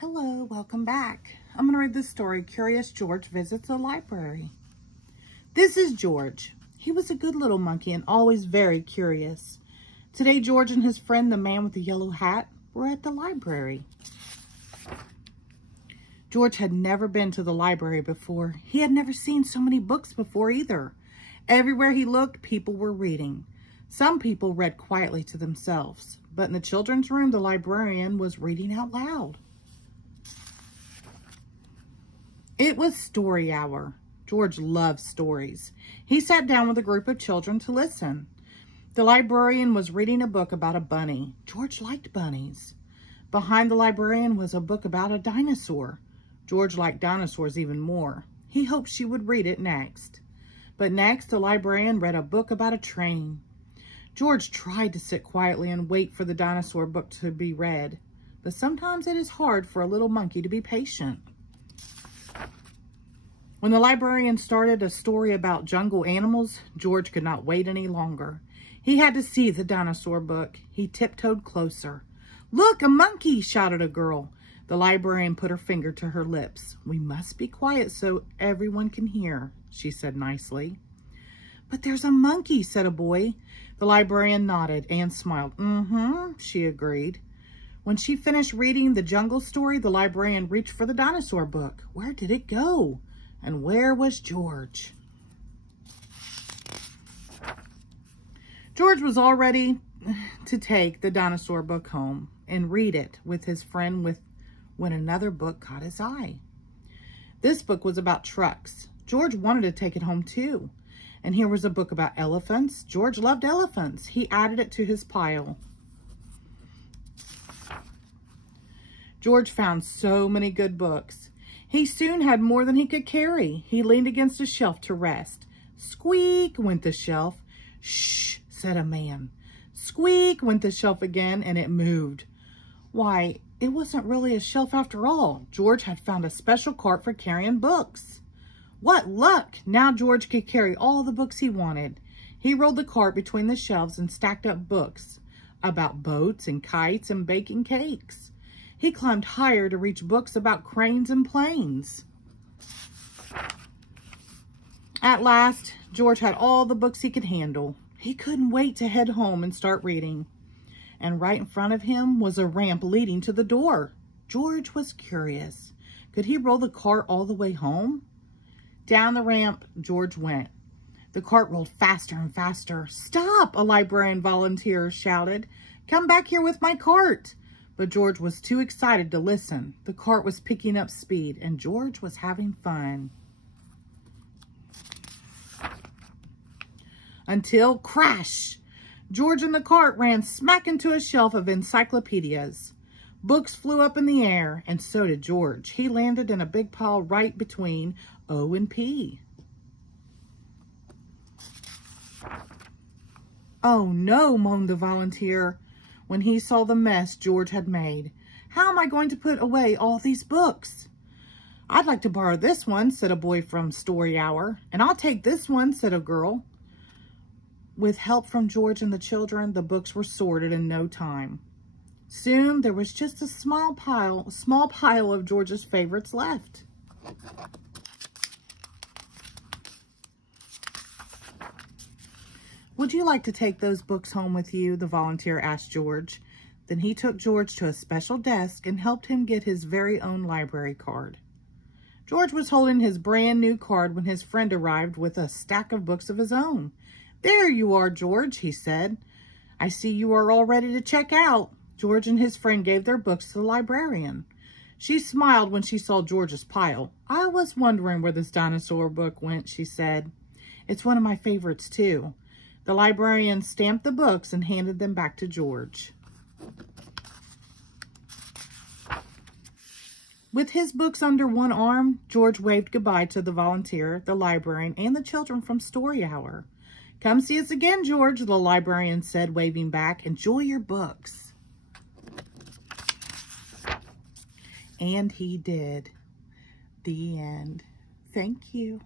Hello, welcome back. I'm going to read this story, Curious George Visits a Library. This is George. He was a good little monkey and always very curious. Today, George and his friend, the man with the yellow hat, were at the library. George had never been to the library before. He had never seen so many books before either. Everywhere he looked, people were reading. Some people read quietly to themselves, but in the children's room, the librarian was reading out loud. It was story hour. George loved stories. He sat down with a group of children to listen. The librarian was reading a book about a bunny. George liked bunnies. Behind the librarian was a book about a dinosaur. George liked dinosaurs even more. He hoped she would read it next. But next, the librarian read a book about a train. George tried to sit quietly and wait for the dinosaur book to be read. But sometimes it is hard for a little monkey to be patient. When the librarian started a story about jungle animals, George could not wait any longer. He had to see the dinosaur book. He tiptoed closer. "Look, a monkey!" shouted a girl. The librarian put her finger to her lips. "We must be quiet so everyone can hear," she said nicely. "But there's a monkey," said a boy. The librarian nodded and smiled. "Mm-hmm," she agreed. When she finished reading the jungle story, the librarian reached for the dinosaur book. Where did it go? And where was George? George was all ready to take the dinosaur book home and read it with his friend when another book caught his eye. This book was about trucks. George wanted to take it home too. And here was a book about elephants. George loved elephants. He added it to his pile. George found so many good books. He soon had more than he could carry. He leaned against a shelf to rest. Squeak went the shelf. Shh, said a man. Squeak went the shelf again, and it moved. Why, it wasn't really a shelf after all. George had found a special cart for carrying books. What luck! Now George could carry all the books he wanted. He rolled the cart between the shelves and stacked up books about boats and kites and baking cakes. He climbed higher to reach books about cranes and planes. At last, George had all the books he could handle. He couldn't wait to head home and start reading. And right in front of him was a ramp leading to the door. George was curious. Could he roll the cart all the way home? Down the ramp, George went. The cart rolled faster and faster. "Stop!" a librarian volunteer shouted. "Come back here with my cart." But George was too excited to listen. The cart was picking up speed, and George was having fun. Until, crash! George and the cart ran smack into a shelf of encyclopedias. Books flew up in the air, and so did George. He landed in a big pile right between O and P. "Oh no," moaned the volunteer when he saw the mess George had made. "How am I going to put away all these books?" "I'd like to borrow this one," said a boy from Story Hour. "And I'll take this one," said a girl. With help from George and the children, the books were sorted in no time. Soon, there was just a small pile of George's favorites left. "Would you like to take those books home with you?" the volunteer asked George. Then he took George to a special desk and helped him get his very own library card. George was holding his brand new card when his friend arrived with a stack of books of his own. "There you are, George," he said. "I see you are all ready to check out." George and his friend gave their books to the librarian. She smiled when she saw George's pile. "I was wondering where this dinosaur book went," she said. "It's one of my favorites, too." The librarian stamped the books and handed them back to George. With his books under one arm, George waved goodbye to the volunteer, the librarian, and the children from Story Hour. "Come see us again, George," the librarian said, waving back. "Enjoy your books." And he did. The end. Thank you.